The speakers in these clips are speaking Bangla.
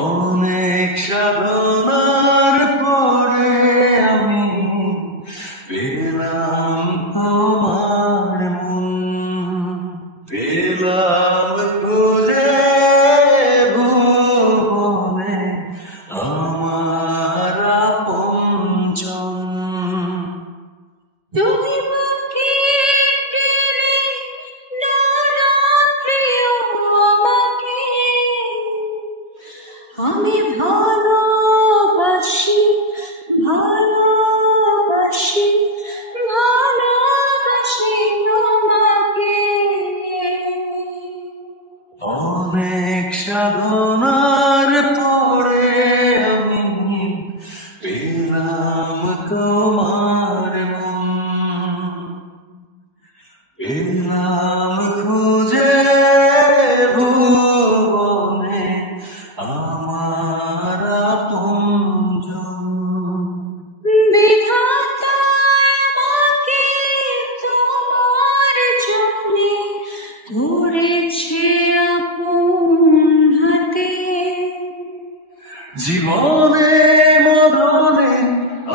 অনেক সাধনার পরে আমি পেলাম তোমার মন, পেলাম খুঁজে ভুবনে আমার আপনজন। তুমি আমাকে পেলে না না প্রিয় আমাকে, আমি ভালোবাসি ভালোবাসি ভালোবাসি তোমাকে। অনেক সাধনার পরে আমি পেলাম তোমার মন, পেলাম খুঁজে ভুবনে আমার আপনজন। বিধাতা আমাকে তোমার জন্যে করেছে আপন হাতে, জীবনে মরণে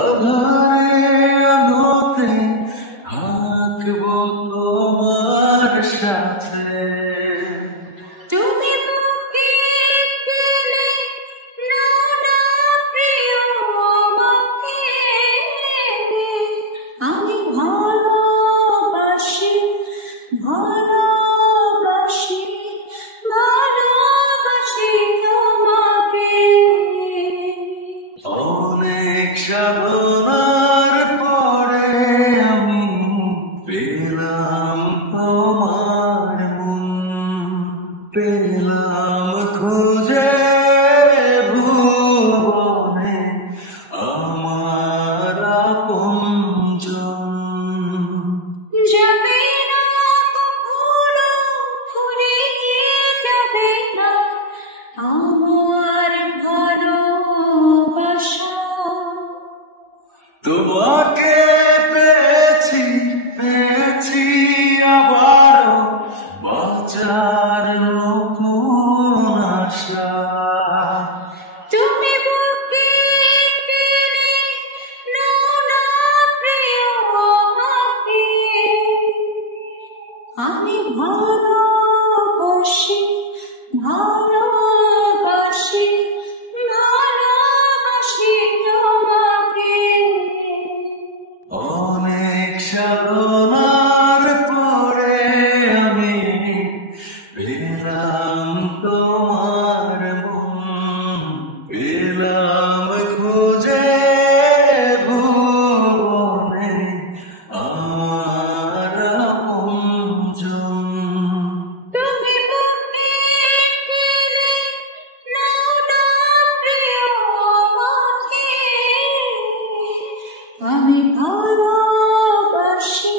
আধারে আলোতে থাকবো তোমার সাথে। তুমি আমাকে পেলে না না প্রিয় আমাকে, আমি ভালোবাসি ভালোবাসি ভালোবাসি তোমাকে। অনেক সাধনার পরে আমি পেলাম তোমার মন, পেলাম খুঁজে ভুবনে আমার আপনজন। যাবে না কখনো ফুরিয়ে যাবে না আমার ভালোবাসা, তোমাকে পেয়েছি পেয়েছি আবারও বাঁচার নতুন আশা। তুমি বুকে পেলে না না প্রিয় আমাকে, আমি ভালোবাসি ভালোবাসি ভালোবাসি তোমাকে। অনেক সাধনার পরে আমি পেলাম তোমার মন, পেলাম খুঁজে ভুবনে আমার আপনজন। তুমি বুকে পেলে না না প্রিয় আমাকে, আমি ভালোবাসি